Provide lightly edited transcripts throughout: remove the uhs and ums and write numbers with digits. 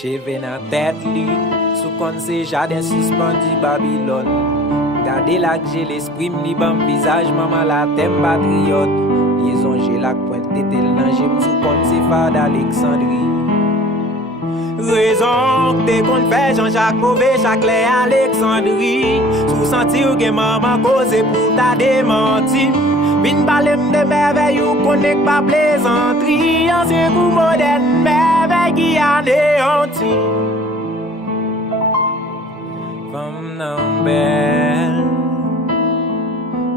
cheve nan tèt li, sou kon se jardin suspendi Babylone. Gade lak j'ai l'esprit m'li bam visage, maman la tem patriote. Liaison j'ai lak pointe tel nan j'ai sou kon se fada Alexandrie. Raison que qu'on fait Jean-Jacques Mauvais, chaque lait Alexandrie. Sous sentir que maman cause pour ta démenti. Vin balem de merveille ou connect pas plaisanterie. Ancien coup moderne, merveille qui anéanti. Femme nan belle,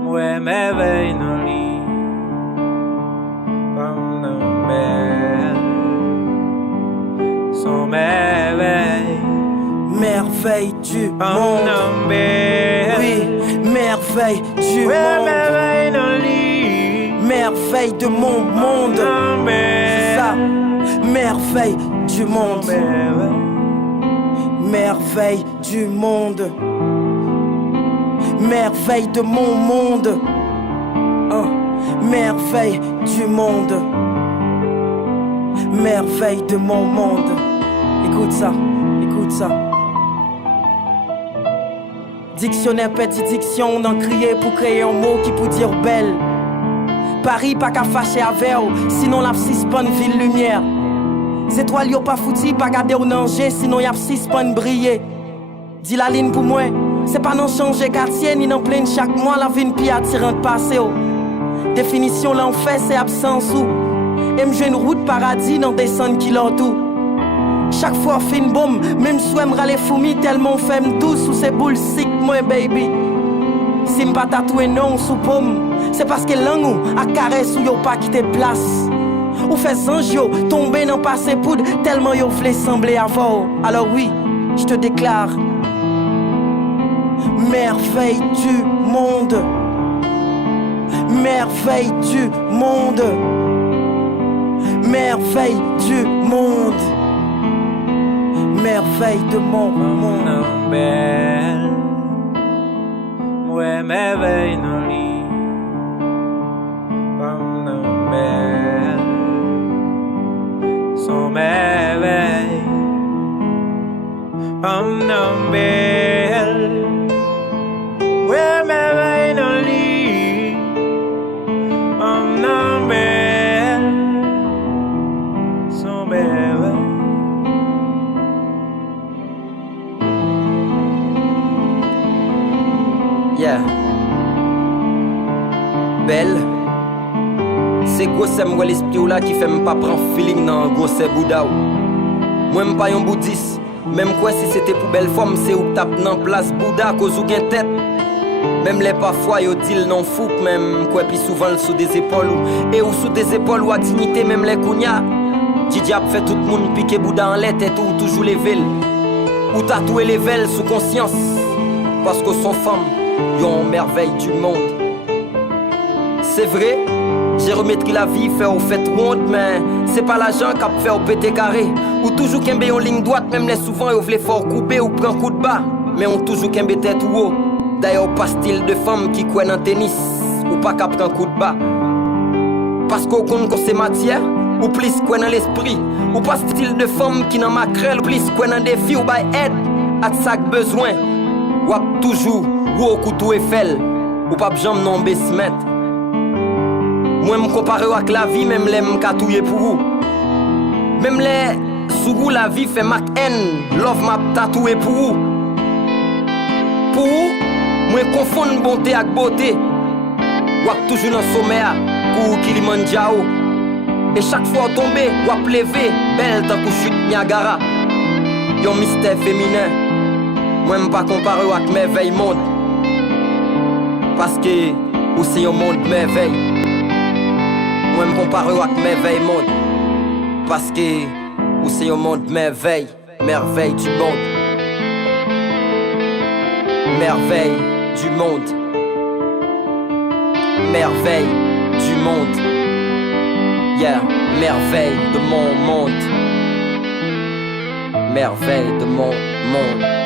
ouais merveille nan li. Femme nan belle, son merveille. Merveille du monde. Oui, merveille du monde. Merveille dans lit. Merveille de mon monde. C'est ça. Merveille du monde. Merveille du monde. Merveille de mon monde. Merveille du monde. Merveille de mon monde. Écoute ça, écoute ça. Dictionnaire petit diction, on en crié pour créer un mot qui peut dire belle. Paris pas qu'à fâcher avec ou, sinon la suspend ville lumière. Étoiles yo pas fouti, pas garder ou danger, sinon y a suspend briller. Dis la ligne pour moi, c'est pas non changer quartier ni non plein chaque mois la vie pi attirante passé. Définition l'enfer c'est absence ou. Et m'j'ai une route paradis dans des cent kilomètres tout. Chaque fois fin bombe, même souhait m'ra les fourmis tellement femme douce sous ces boules sick moi baby. Si m'pas tatoué non sous pomme, c'est parce que langue ou a caresse ou yo pas quitter place. Ou fait ange yo tomber dans passé poudre tellement yo vle sembler avant. Alors oui, je te déclare merveille du monde. Merveille du monde. Merveille du monde. Merveille de mon monde. Belle, ouais merveille dans lit. Femme nan belle, son merveille. Femme nan belle, ouais merveille dans lit. Femme nan belle, son merveille. Yeah. Belle. C'est gros c'est moi l'esprit ou là qui fait m'pas prendre feeling dans gros c'est Bouddha. Moi m'pas un bouddhiste. Même quoi si c'était pour belle femme c'est ou tape dans place Bouddha cause ou gen tête. Même les parfois yo dit non fou même quoi puis souvent sous des épaules et ou sous des épaules ou à dignité même les kounya. Didi a fait tout le monde piquer Bouddha en lettre et tout toujours lever ou tatouer les vels sous conscience parce que son femme yon merveille du monde. C'est vrai, j'ai remettre la vie fait au fait honte, mais c'est pas l'argent qui a fait au pété carré. Ou toujours qu'un en ligne droite, même les souvent yon vle fort couper ou prend coup de bas, mais on toujours qu'un tête ou haut. D'ailleurs pas style de femme qui croit dans tennis ou pas qu'à prend coup de bas. Parce qu'on compte que c'est matière ou plus quoi dans l'esprit. Ou pas style de femme qui dans maquerelle ou plus quoi dans défi ou by aide à ça besoin. Ou toujours gros couteau Eiffel ou pas jambe non basement. Moi me comparer avec la vie même les m'catouiller pour vous. Même les sous la vie fait Mac N love m'a tatoué pour vous. Pour vous, moi confondre bonté avec beauté. Ou toujours dans sommet pour Kilimanjaro. Et chaque fois tomber ou lever belle tant que chute Niagara. Yon mystère féminin. Moi m'pas comparer avec merveille monde. Parce que ou c'est un monde merveille. Moi me comparer avec merveille monde. Parce que ou c'est un monde merveille. Merveille du monde. Merveille du monde. Merveille du monde. Yeah, merveille de mon monde. Merveille de mon monde.